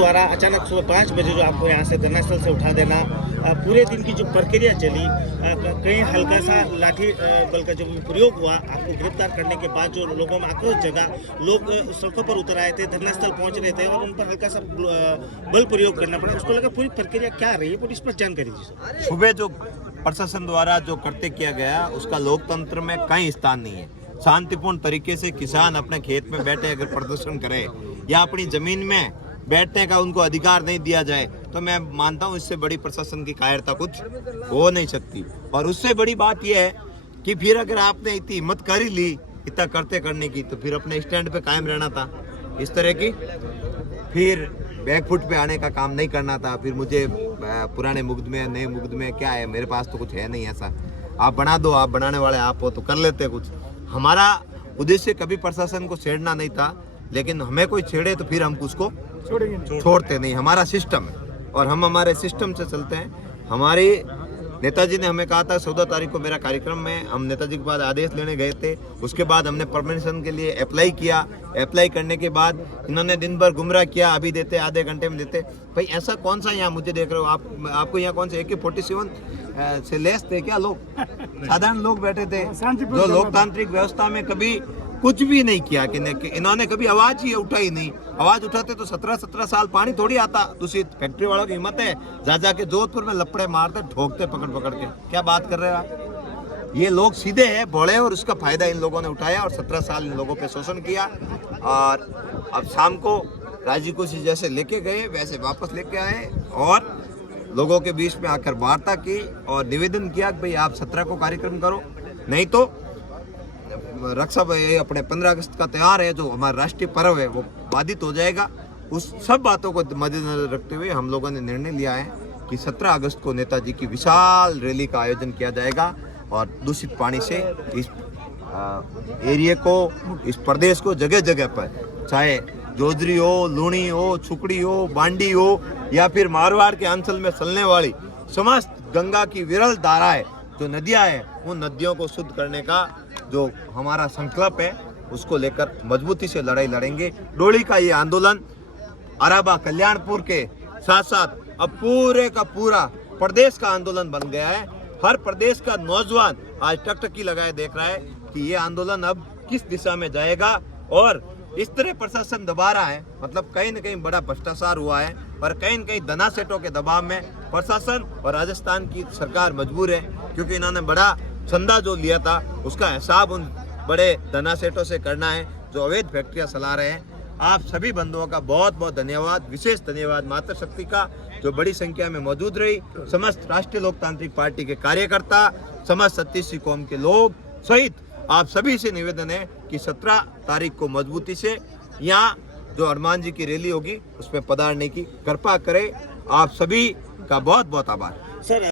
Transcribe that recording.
द्वारा अचानक सुबह 5 बजे जो आपको यहाँ से धरना स्थल से उठा देना, पूरे दिन की जो प्रक्रिया चली, कहीं हल्का सा लाठी बल का जो प्रयोग हुआ, आपको गिरफ्तार करने के बाद जो लोगों में आक्रोश जगा, लोग सड़कों पर उतर आए थे, धरना स्थल पहुंच रहे थे और उन पर हल्का सा बल प्रयोग करना पड़ा। उसको लगा पूरी प्रक्रिया क्या रही है, पूरी इस पर जानकारी दीजिए। सुबह जो प्रशासन द्वारा जो कृत्य किया गया उसका लोकतंत्र में कहीं स्थान नहीं है। शांतिपूर्ण तरीके से किसान अपने खेत में बैठे अगर प्रदर्शन करे या अपनी जमीन में बैठने का उनको अधिकार नहीं दिया जाए तो मैं मानता हूं इससे बड़ी प्रशासन की कायरता कुछ हो नहीं सकती। और उससे बड़ी बात यह है कि फिर अगर आपने इतनी हिम्मत कर ही ली इतना करते करने की तो फिर अपने स्टैंड पे कायम रहना था। इस तरह की फिर बैकफुट पे आने का काम नहीं करना था। फिर मुझे पुराने मुकदमे नए मुकदमे क्या है, मेरे पास तो कुछ है नहीं ऐसा। आप बना दो, आप बनाने वाले आप हो तो कर लेते कुछ। हमारा उद्देश्य कभी प्रशासन को छेड़ना नहीं था, लेकिन हमें कोई छेड़े तो फिर हम उसको छोड़ते नहीं। हमारा सिस्टम है और हम हमारे सिस्टम से चलते हैं। हमारी नेताजी ने हमें कहा था 14 तारीख को मेरा कार्यक्रम में, हम नेताजी के पास आदेश लेने गए थे। उसके बाद हमने परमिशन के लिए अप्लाई किया। अप्लाई करने के बाद इन्होंने दिन भर गुमराह किया, अभी देते आधे घंटे में देते। भाई ऐसा कौन सा यहाँ मुझे देख रहे हो आपको यहाँ कौन से AK-47 से लेस थे क्या लोग? साधारण लोग बैठे थे जो लोकतांत्रिक व्यवस्था में कभी कुछ भी नहीं किया कि इन्होंने कभी आवाज ही उठाई नहीं। आवाज उठाते तो 17 साल पानी थोड़ी आता। दूसरी फैक्ट्री वालों की हिम्मत है जा के जोधपुर में लपड़े मारते ठोकते पकड़ के। क्या बात कर रहे हो आप? ये लोग सीधे हैं, भोले, और उसका फायदा इन लोगों ने उठाया और 17 साल इन लोगों पे शोषण किया। और अब शाम को राजी खुशी जैसे लेके गए वैसे वापस लेके आए और लोगों के बीच में आकर वार्ता की और निवेदन किया कि भाई आप 17 को कार्यक्रम करो, नहीं तो रक्षा अपने 15 अगस्त का त्यौहार है जो हमारा राष्ट्रीय पर्व है वो बाधित हो जाएगा। उस सब बातों को मद्देनजर रखते हुए हम लोगों ने निर्णय लिया है कि 17 अगस्त को नेताजी की विशाल रैली का आयोजन किया जाएगा और दूषित पानी से इस एरिया को, इस प्रदेश को जगह जगह पर, चाहे जोधरी हो, लूणी हो, छुकड़ी हो, बांडी हो या फिर मारवाड़ के अंचल में चलने वाली समस्त गंगा की विरल धाराएं जो नदियां हैं, उन नदियों को शुद्ध करने का जो हमारा संकल्प है उसको लेकर मजबूती से लड़ाई लड़ेंगे। डोली का ये आंदोलन अराबा कल्याणपुर के साथ साथ अब पूरे का पूरा प्रदेश का आंदोलन बन गया है। हर प्रदेश का नौजवान आज टकटकी लगाए देख रहा है कि ये आंदोलन अब किस दिशा में जाएगा। और इस तरह प्रशासन दबा रहा है, मतलब कहीं न कहीं बड़ा भ्रष्टाचार हुआ है और कहीं न कहीं धना सेठों के दबाव में प्रशासन और राजस्थान की सरकार मजबूर है, क्योंकि इन्होंने बड़ा चंदा जो लिया था उसका हिसाब उन बड़े धना सेठों से करना है जो अवैध फैक्ट्रियां चला रहे हैं। आप सभी बंधुओं का बहुत बहुत धन्यवाद, विशेष धन्यवाद मातृशक्ति का जो बड़ी संख्या में मौजूद रही। समस्त राष्ट्रीय लोकतांत्रिक पार्टी के कार्यकर्ता, समस्त 36 कौम के लोग सहित आप सभी से निवेदन है कि 17 तारीख को मजबूती से यहाँ जो हनुमान जी की रैली होगी उसमें पधारने की कृपा करें। आप सभी का बहुत बहुत आभार। सर